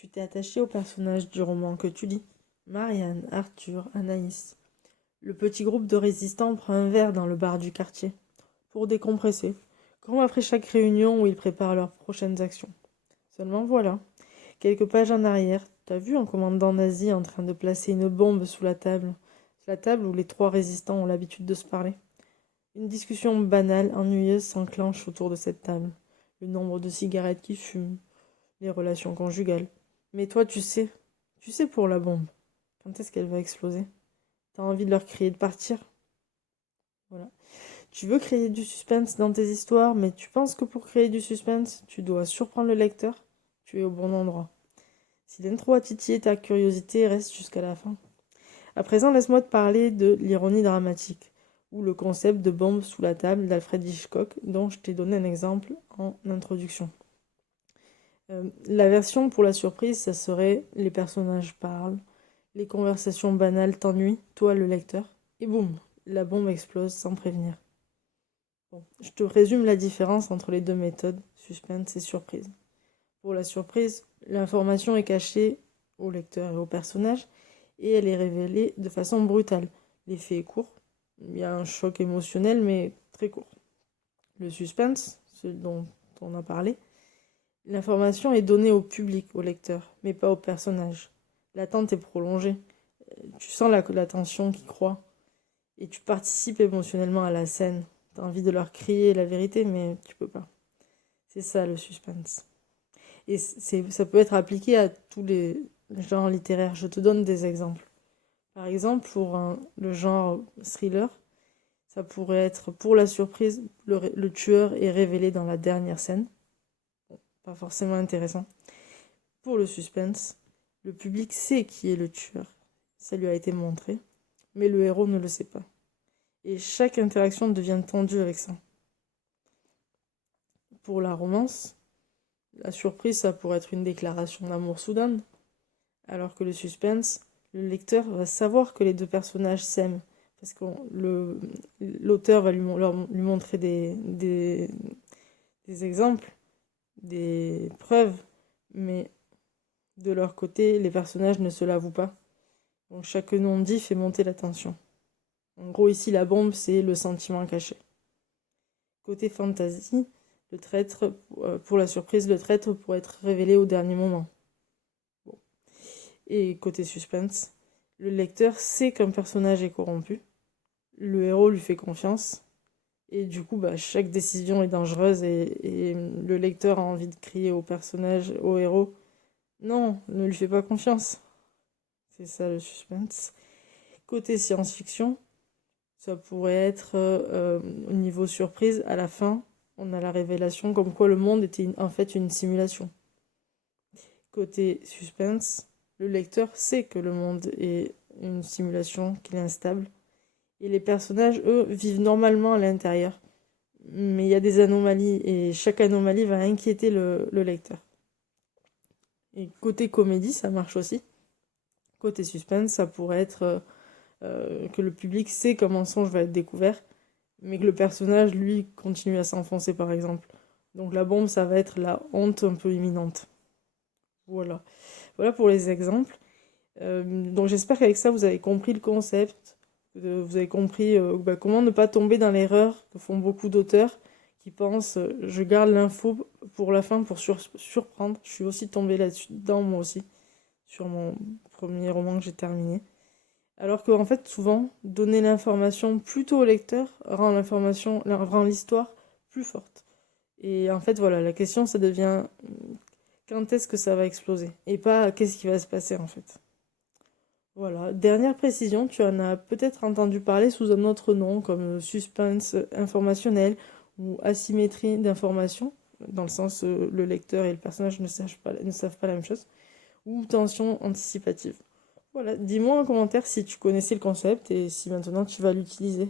Tu t'es attaché aux personnages du roman que tu lis. Marianne, Arthur, Anaïs. Le petit groupe de résistants prend un verre dans le bar du quartier, pour décompresser, comme après chaque réunion où ils préparent leurs prochaines actions. Seulement voilà, quelques pages en arrière, t'as vu un commandant nazi en train de placer une bombe sous la table où les trois résistants ont l'habitude de se parler. Une discussion banale, ennuyeuse s'enclenche autour de cette table. Le nombre de cigarettes qui fument, les relations conjugales. Mais toi, tu sais pour la bombe. Quand est-ce qu'elle va exploser? T'as envie de leur crier de partir? Voilà. Tu veux créer du suspense dans tes histoires, mais tu penses que pour créer du suspense, tu dois surprendre le lecteur? Tu es au bon endroit. Si l'intro a titillé ta curiosité, reste jusqu'à la fin. À présent, laisse-moi te parler de l'ironie dramatique, ou le concept de bombe sous la table d'Alfred Hitchcock, dont je t'ai donné un exemple en introduction. La version pour la surprise, ça serait les personnages parlent, les conversations banales t'ennuient, toi le lecteur, et boum, la bombe explose sans prévenir. Bon, je te résume la différence entre les deux méthodes, suspense et surprise. Pour la surprise, l'information est cachée au lecteur et au personnage, et elle est révélée de façon brutale. L'effet est court, il y a un choc émotionnel, mais très court. Le suspense, ce dont on a parlé, l'information est donnée au public, au lecteur, mais pas au personnage. L'attente est prolongée. Tu sens la tension qui croît. Et tu participes émotionnellement à la scène. T'as envie de leur crier la vérité, mais tu peux pas. C'est ça le suspense. Et ça peut être appliqué à tous les genres littéraires. Je te donne des exemples. Par exemple, pour le genre thriller, ça pourrait être pour la surprise, le tueur est révélé dans la dernière scène. Bon, pas forcément intéressant. Pour le suspense, le public sait qui est le tueur. Ça lui a été montré, mais le héros ne le sait pas. Et chaque interaction devient tendue avec ça. Pour la romance, la surprise, ça pourrait être une déclaration d'amour soudaine, alors que le suspense, le lecteur va savoir que les deux personnages s'aiment, parce que l'auteur va lui montrer des exemples, des preuves, mais de leur côté, les personnages ne se l'avouent pas. Donc chaque non-dit fait monter la tension. En gros, ici, la bombe, c'est le sentiment caché. Côté fantasy, le traître, pour la surprise, le traître pourrait être révélé au dernier moment. Bon. Et côté suspense, le lecteur sait qu'un personnage est corrompu, le héros lui fait confiance, et du coup, chaque décision est dangereuse et le lecteur a envie de crier au personnage, au héros, non, ne lui fais pas confiance. C'est ça le suspense. Côté science-fiction, ça pourrait être au niveau surprise, à la fin, on a la révélation comme quoi le monde était en fait une simulation. Côté suspense, le lecteur sait que le monde est une simulation, qu'il est instable. Et les personnages, eux, vivent normalement à l'intérieur. Mais il y a des anomalies et chaque anomalie va inquiéter le lecteur. Et côté comédie, ça marche aussi. Côté suspense, ça pourrait être que le public sait qu'un mensonge va être découvert, mais que le personnage, lui, continue à s'enfoncer, par exemple. Donc la bombe, ça va être la honte un peu imminente. Voilà. Voilà pour les exemples. Donc j'espère qu'avec ça, vous avez compris le concept, vous avez compris comment ne pas tomber dans l'erreur que font beaucoup d'auteurs qui pensent je garde l'info pour la fin pour surprendre. Je suis aussi tombée là-dedans, moi aussi, sur mon premier roman que j'ai terminé. Alors qu'en fait, souvent, donner l'information plus tôt au lecteur rend l'histoire plus forte. Et en fait, voilà, la question, ça devient quand est-ce que ça va exploser? Et pas qu'est-ce qui va se passer, en fait. Voilà, dernière précision, tu en as peut-être entendu parler sous un autre nom, comme suspense informationnel ou asymétrie d'information, dans le sens le lecteur et le personnage ne savent pas la même chose, ou tension anticipative. Voilà, dis-moi en commentaire si tu connaissais le concept et si maintenant tu vas l'utiliser.